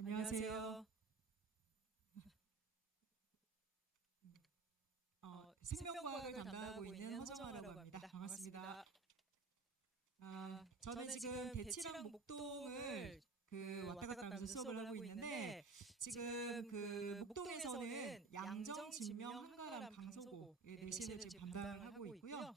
안녕하세요. 생명과학을 담당하고 있는 허정아라고 합니다. 반갑습니다. 저는 지금 대치랑 목동을 왔다 갔다 하면서 수업을 하고 있는데, 지금 목동에서는 양정, 진명, 한가람, 강서고의 내신을 지금 담당을 하고 있고요.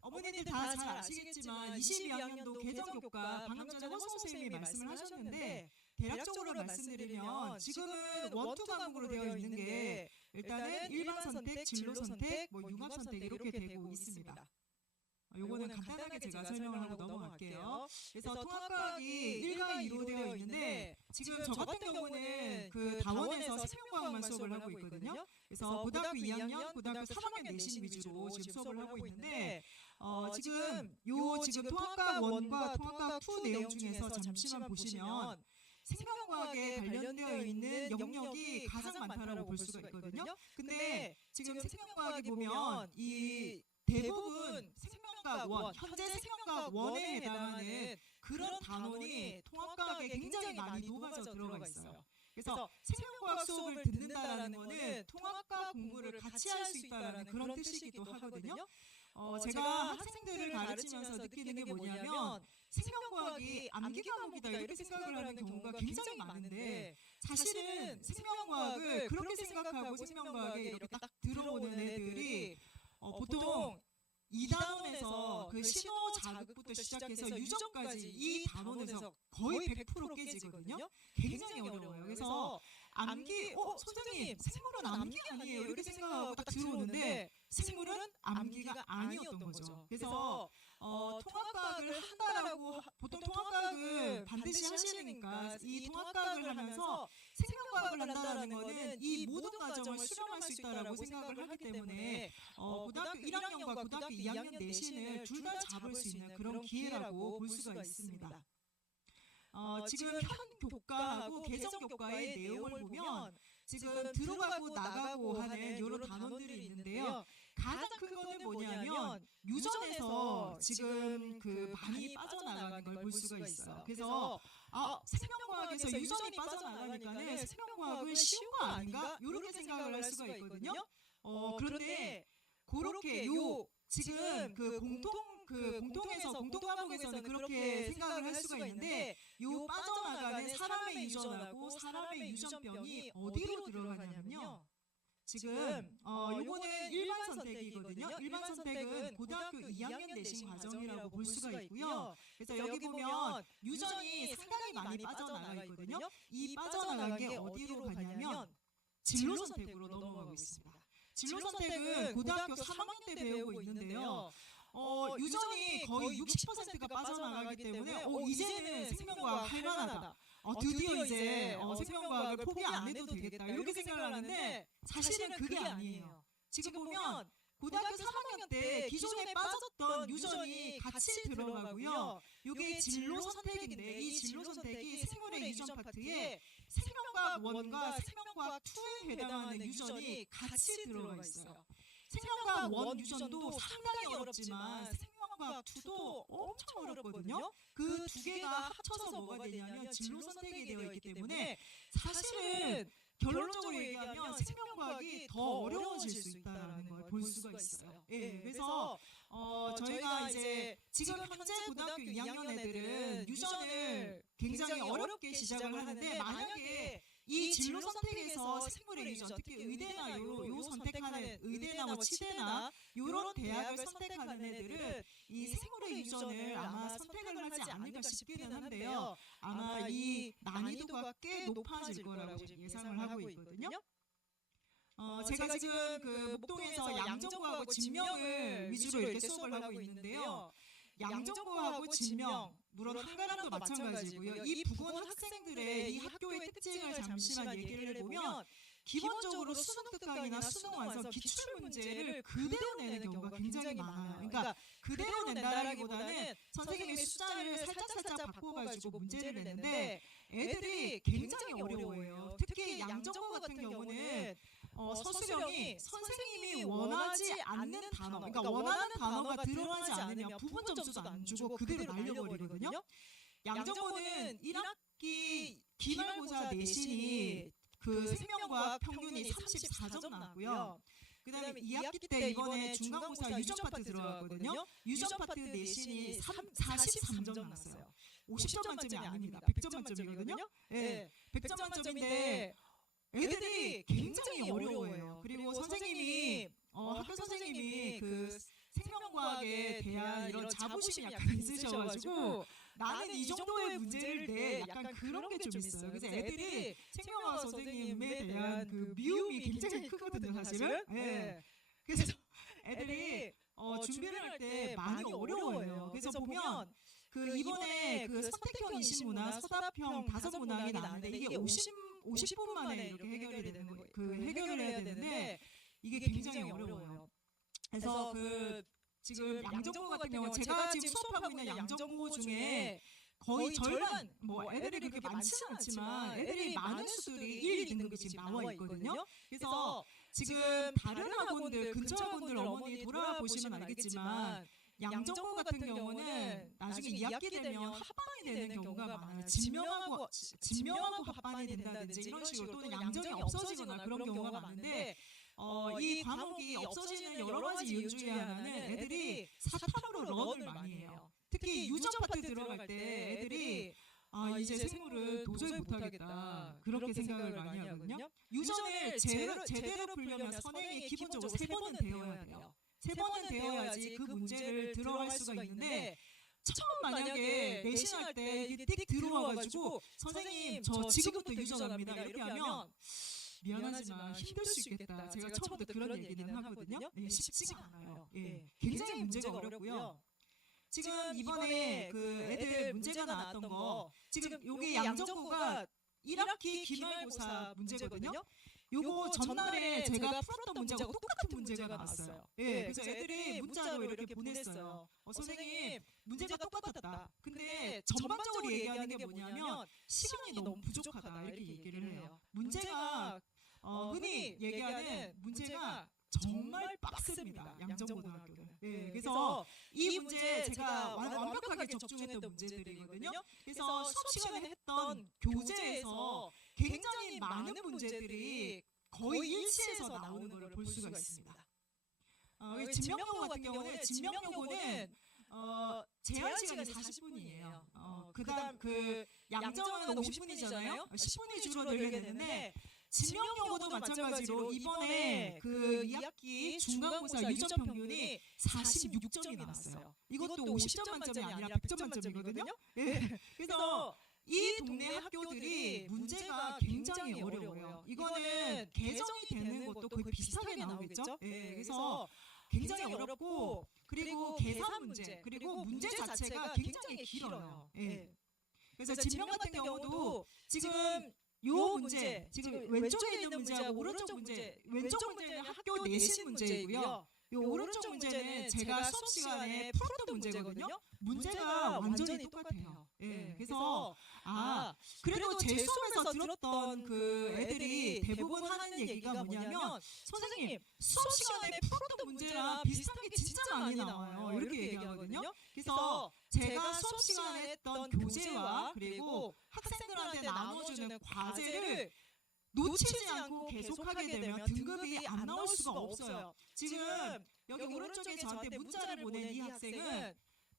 어머니들 다 잘 아시겠지만 22학년도 개정교과 방금 전에 허수 선생님이 말씀을 하셨는데, 대략적으로 말씀드리면 지금은 원투 과목으로 되어 있는 게 일단은 일반 선택, 진로 선택, 융합 선택 이렇게 되고 있습니다. 요거는 간단하게 제가 설명을 하고 넘어갈게요. 그래서 통합과학이 1과 2로 되어 있는데, 지금 저 같은 경우는 다원에서 생명과학만 수업을 하고 있거든요. 그래서 고등학교 2학년, 고등학교 3학년 내신 위주로 지금 수업을 하고 있는데, 지금 통합과학 1과 통합과학 2 내용 중에서 잠시만 보시면 생명과학에 관련되어 있는 영역이 가장 많다라고 볼 수가 있거든요. 근데 지금 생명과학에 보면 이 대부분 생명과학 1, 현재 생명과학 1에 해당하는 그런 단원이 통합과학에 굉장히 많이 녹아져 들어가 있어요. 그래서 생명과학 수업을 듣는다라는 거는 통합과학 공부를 같이 할 수 있다라는 그런 뜻이기도 하거든요. 제가 학생들을 가르치면서 느끼는 게 뭐냐면, 생명과학이 암기 과목이다 이렇게 생각을 하는 경우가 굉장히 많은데, 사실은 생명과학을 그렇게 생각하고 생명과학에 이렇게 딱 들어오는 애들이 보통 2단원에서 신호 자극부터 시작해서 유전까지 이 단원에서 거의 100% 깨지거든요. 굉장히 어려워요. 그래서 암기, 선생님 생물은 암기 아니에요 이렇게 생각하고 딱 들어오는데, 생물은 암기가 아니었던 거죠. 그래서 통합과학을 한다라고, 보통 통합과학을 반드시 하시니까 이 통합과학을 하면서 생명과학을 한다라는 거는 이 모든 과정을 수렴할 수 있다라고 생각을 하기 때문에 고등학교 1학년과 고등학교 2학년 내신을 둘 다 잡을 수 있는 그런 기회라고 볼 수가 있습니다. 지금 현 교과하고 개정 교과의 내용을 보면 지금 들어가고 나가고 하는 이런 단원들이 있는데요. 가장 큰 거는 뭐냐면 유전에서 지금 많이 빠져나가는 걸 볼 수가 있어요. 그래서 생명과학에서 유전이 빠져나가니까는 생명과학은 쉬운 거 아닌가? 이렇게 생각을 할 수가 있거든요. 그런데 그렇게 지금 공통 과목에서는 그렇게 생각을 할 수가 있는데, 빠져나가는 사람의 유전하고 사람의 유전병이 어디로 들어가냐면요. 지금 요거는 일반 선택이거든요. 일반 선택은 고등학교 2학년 내신 과정이라고 볼 수가 있고요. 그래서 여기 보면 유전이 상당히 많이 빠져나가 있거든요. 이 빠져나간 게 어디로 가냐면 진로 선택으로 넘어가고 있습니다. 진로 선택은 고등학교 3학년 때 배우고 있는데요. 유전이 거의 60%가 빠져나가기 때문에 이제는 생명과학 할 만하다. 드디어 이제 생명과학을 포기 안 해도 되겠다 이렇게 생각을 하는데, 사실은 그게 아니에요. 지금 보면 고등학교 3학년 때 기존에 빠졌던 유전이 같이 들어가고요. 이게 진로 선택인데, 이 진로 선택이 생물의 유전 파트에 생명과학 1과 생명과학 2에 해당하는 유전이 같이 들어가 있어요. 생명과학 1 유전도 상당히 어렵지만 생명과학 2도 엄청 어렵거든요. 그 두 개가 합쳐서 뭐가 되냐면 진로 선택이 되어 있기 때문에, 사실은 결론적으로 얘기하면 생명과학이 더 어려워질 수 있다는 걸 볼 수가 있어요. 그래서 저희가 이제 지금 현재 고등학교 2학년 애들은 유전을 굉장히 어렵게 시작을 하는데, 만약에 이 진로 선택에서 생물의 유전, 특히 의대나 요 선택하는 의대나 치대나 요런 대학을 선택하는 애들은 이 생물의 유전을 아마 선택을 하지 않을까 싶기는 한데요. 아마 이 난이도가 꽤 높아질 거라고 예상을 하고 있거든요. 제가 지금 목동에서 양정구하고 진명을 위주로 이렇게 수업을 하고 있는데요. 양정구하고 진명, 물론 한가람도 마찬가지고요. 이 부분 학생들의 이 학교의 특징을 잠시만 얘기를 해보면, 기본적으로 수능 특강이나 수능 완성 기출 문제를 그대로 내는 경우가 굉장히 많아요. 그러니까 그대로 낸다라기보다는 선생님이 숫자를 살짝 바꿔가지고 문제를 내는데, 애들이 굉장히 어려워해요. 특히 양정구 같은 경우는 서술형이 선생님이 원하지 않는 단어, 그러니까 원하는 단어가 들어가지 않으면 부분 점수도 안 주고 그대로 날려버리거든요. 양정고는 1학기 기말고사 내신이 그 생명과학 평균이 34점 나왔고요. 그다음에 2학기 때 이번에 중간고사 유전 파트 들어갔거든요. 유전 파트 내신이 43점 나왔어요. 50점 만점이 아닙니다. 100점 만점이거든요. 네, 100점 만점인데 애들이 굉장히 어려워해요. 그리고 선생님이 학교 선생님이 그 생명과학에 대한 이런 자부심이 약간 있으셔가지고 나는 이 정도의 문제를 내 약간 그런 게 좀 있어요. 그래서 애들이 생명과학 선생님에 대한 그 미움이 굉장히 크거든요, 사실은. 네. 그래서 애들이 준비를 할 때 많이 어려워해요. 그래서 보면 그 이번에 그 선택형 20문항, 서답형 5문항이 나왔는데 이게 50분 만에 이렇게 해결이 되는 거, 해결을 해야 되는데 이게 굉장히 어려워요. 그래서 지금 양정고 같은 경우는 제가 지금 수업하고 있는 양정고 중에 거의 절반, 뭐 애들이 그렇게 많지는 않지만 애들이 많은 수들이 1, 2등급이 지금 나와 있거든요. 그래서 지금 다른 학원들, 근처 학원들 어머니 돌아보시면 알겠지만 양정고 같은 경우는 나중에 2학기 되면 합반이 되는 경우가 많아요. 진명하고 합반이 된다든지 이런 식으로, 또는 양정이 없어지거나 그런 경우가 많은데 이 과목이 없어지는 여러 가지 이유 중에 하나는 애들이 사탐으로 런을 많이 해요. 특히 유전 파트 들어갈 때 애들이 이제 생물을 도저히 못하겠다 그렇게 생각을 많이 하거든요. 유전을 제대로 풀려면 선행이 기본적으로 3번은 되어야 돼요. 3번은 되어야지 그 문제를 들어갈 수가 있는데 처음 만약에 내신할 때 이게 띡 들어와가지고 선생님 저 지금부터 유전합니다 이렇게 하면 미안하지만 힘들 수 있겠다. 제가 처음부터 그런 얘기는 하거든요. 네, 쉽지가 않아요. 예, 굉장히 문제가 어렵고요. 지금 이번에 그 애들 문제가 나왔던 거, 지금 여기 양정고가 1학기 기말고사 문제거든요. 요거 전날에 제가 풀었던 문제하고 똑같은 문제가 나왔어요. 예, 그래서 애들이 문자로 이렇게 보냈어요. 선생님 문제가 똑같았다. 근데 전반적으로 얘기하는 게 뭐냐면 시간이 너무 부족하다 이렇게 얘기를 해요. 문제가 흔히 얘기하는 문제가 정말 빡셉니다. 양정고등학교는. 네, 그래서 이 문제 제가 완벽하게 적중했던 문제들이거든요. 그래서 수업 시간에 했던 교재에서 굉장히 많은 문제들이 거의 일치해서 나오는 걸 볼 수가 있습니다. 진명여고 같은 경우는 진명여고는 제한 시간이 40분이에요. 그다음 그 양정은 50분이잖아요. 10분이 줄어들게 되는데 진명여고도 마찬가지로 이번에 그 2학기 중간고사 유전 평균이 46점이 나왔어요. 이것도 50점 만점이 아니라 100점 만점이거든요. 네. 그래서 이 동네 학교들이 문제가 굉장히 어려워요. 이거는 개정이 되는 것도 거의 비슷하게 나오겠죠. 네. 그래서 굉장히 어렵고, 그리고 계산 문제, 그리고 문제 자체가 굉장히 길어요. 네. 그래서 진명 같은 경우도 지금 요 문제, 지금 왼쪽에 있는 문제하고 오른쪽 문제, 왼쪽 문제는 학교 내신 문제이고요. 요 오른쪽 문제는 제가 수업 시간에 풀었던 문제거든요. 문제가 완전히 똑같아요. 예, 그래서 그래도 제 수업에서 들었던 그 애들이 대부분 하는 얘기가 뭐냐면 선생님 수업 시간에 풀었던 문제랑 비슷한 게 진짜 많이 나와요. 이렇게 얘기하거든요. 그래서 제가 수업 시간에 했던 교재와 그리고 학생들한테 나눠주는 과제를 놓치지 않고 계속하게 되면 등급이 안 나올 수가 없어요. 지금 여기 오른쪽에 저한테 문자를 보낸 이 학생은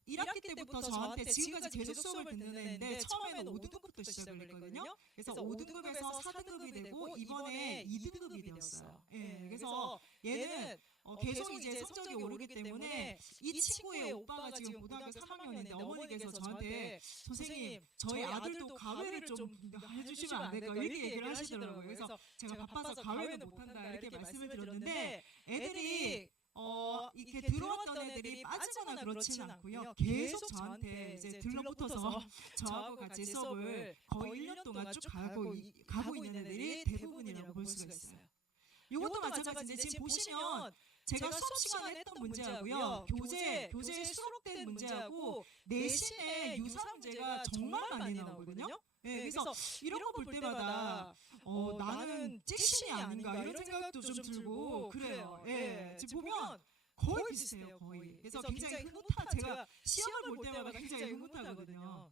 1학기 때부터 저한테 지금까지 계속 수업을 듣는 애인데 처음에는 5등급부터 시작을 했거든요. 그래서 5등급에서 4등급이 되고 이번에 2등급이 되었어요. 예, 그래서 얘는 계속 이제 성적이 오르기 때문에 이 친구의 오빠가 지금 고등학교 3학년인데 어머니께서 저한테 선생님 저희 아들도 가외를 좀 해주시면 안 될까 이렇게 얘기를 하시더라고요. 그래서 제가 바빠서 가외는 못한다 이렇게 말씀을 드렸는데 애들이 이렇게 들어왔던 애들이 빠지거나 그렇지는 않고요. 계속 저한테 이제 들러붙어서 저하고 같이 수업을 거의 1년 동안 쭉 가고 있는 애들이 대부분이라고 볼 수가 있어요. 이것도 마찬가지인데 지금 보시면 제가 수업 시간에 했던 문제하고요. 교재에 수록된 문제하고 내신의 유사 문제가 정말 많이 나오거든요. 네, 그래서 이런 거 볼 때마다 나는 찍신이 아닌가 이런 생각도 좀 들고 그래요. 예, 지금 보면 거의 비슷해요. 거의. 그래서 굉장히 제가 시험을 볼 때마다 굉장히 흐뭇하거든요.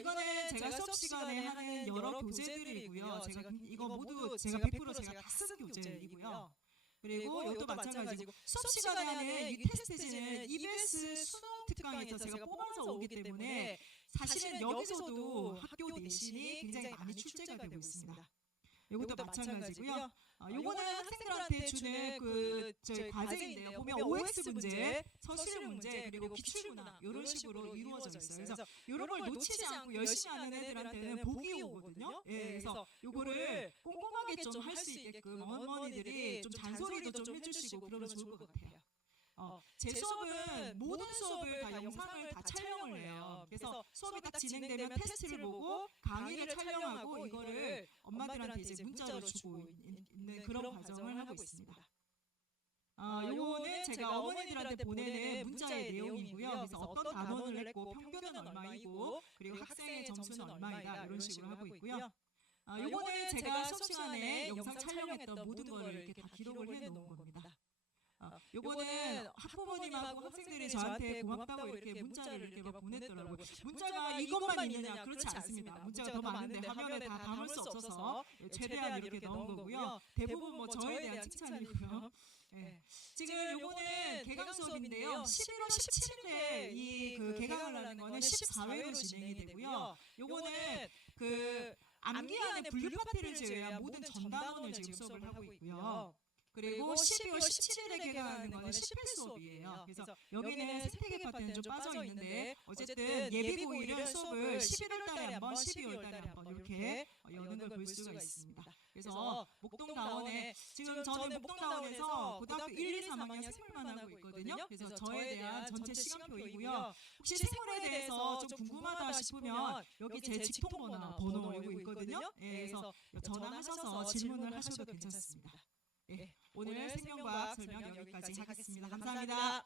이거는 제가 수업 시간에 하는 여러 교재들이고요. 제가 이거 모두 제가 100% 제가 다 쓴 교재이고요. 그리고 이것도 마찬가지고 수업 시간에 하는 이 테스트지는 EBS 수능 특강에서 제가 뽑아서 오기 때문에 사실은 여기서도 학교 내신이 굉장히 많이 출제가 되고 있습니다. 이것도 마찬가지고요. 요거는 학생들한테 주는 저희 과제인데요. 보면 OX 문제, 서술 문제, 그리고 기출문화 이런 식으로 이루어져 있어요. 그래서 이런 걸 놓치지 않고 열심히 하는 애들한테는 복이 오거든요. 예, 그래서 요거를 꼼꼼하게 좀 할 수 있게끔 어머니들이 좀 잔소리도 좀 해주시고 그러면 좋을 것 같아요. 제 수업은 모든 수업을 다 영상을 다 촬영을 해요. 그래서 수업이 딱 진행되면 테스트를 보고 강의를 촬영하고 이거를 엄마들한테 이제 문자로 주고 있는 그런 과정을 하고 있습니다. 요거는 제가 어머니들한테 보내는 문자의 내용이고요. 그래서 어떤 단원을 했고 평균은 얼마이고 그리고 학생의 점수는 얼마이다 이런 식으로 하고 있고요. 요거는 제가 수업 시간에 영상 촬영했던 모든 거를 이렇게 다 기록을 해놓은 겁니다. 요거는 학부모님하고 학생들이 저한테 고맙다고 이렇게 문자를 이렇게 막 보냈더라고요. 문자가 이것만 있느냐? 그렇지 않습니다. 문자가 더 많은데 화면에 다 담을 수 없어서 최대한 이렇게 넣은 거고요. 대부분 뭐 저에 대한 칭찬이고요. 네. 지금 요거는 개강 수업인데요. 11월 17일에 이 개강을 하는 거는 14회로 진행이 되고요. 요거는 암기 안에 분류 파트를 제외한 모든 전담원을 지금 수업을 하고 있고요. 그리고 12월 17일에 개강하는 거는 10회 수업이에요. 그래서 여기는 생태계 파트는 좀 빠져 있는데 어쨌든 예비 고1은 수업을 11월 달에 한 번, 12월 달에 한 번 이렇게 여는 걸 볼 수가 있습니다. 그래서 목동다원에 지금 저는 목동다원에서 고등학교 1, 2, 3학년 생물만 하고 있거든요. 그래서 저에 대한 전체 시간표이고요. 혹시 생물에 대해서 좀 궁금하다 싶으면 여기 제 직통번호 여기 있거든요. 그래서 전화하셔서 질문을 하셔도 괜찮습니다. 오늘 생명과학 설명 여기까지 하겠습니다. 감사합니다.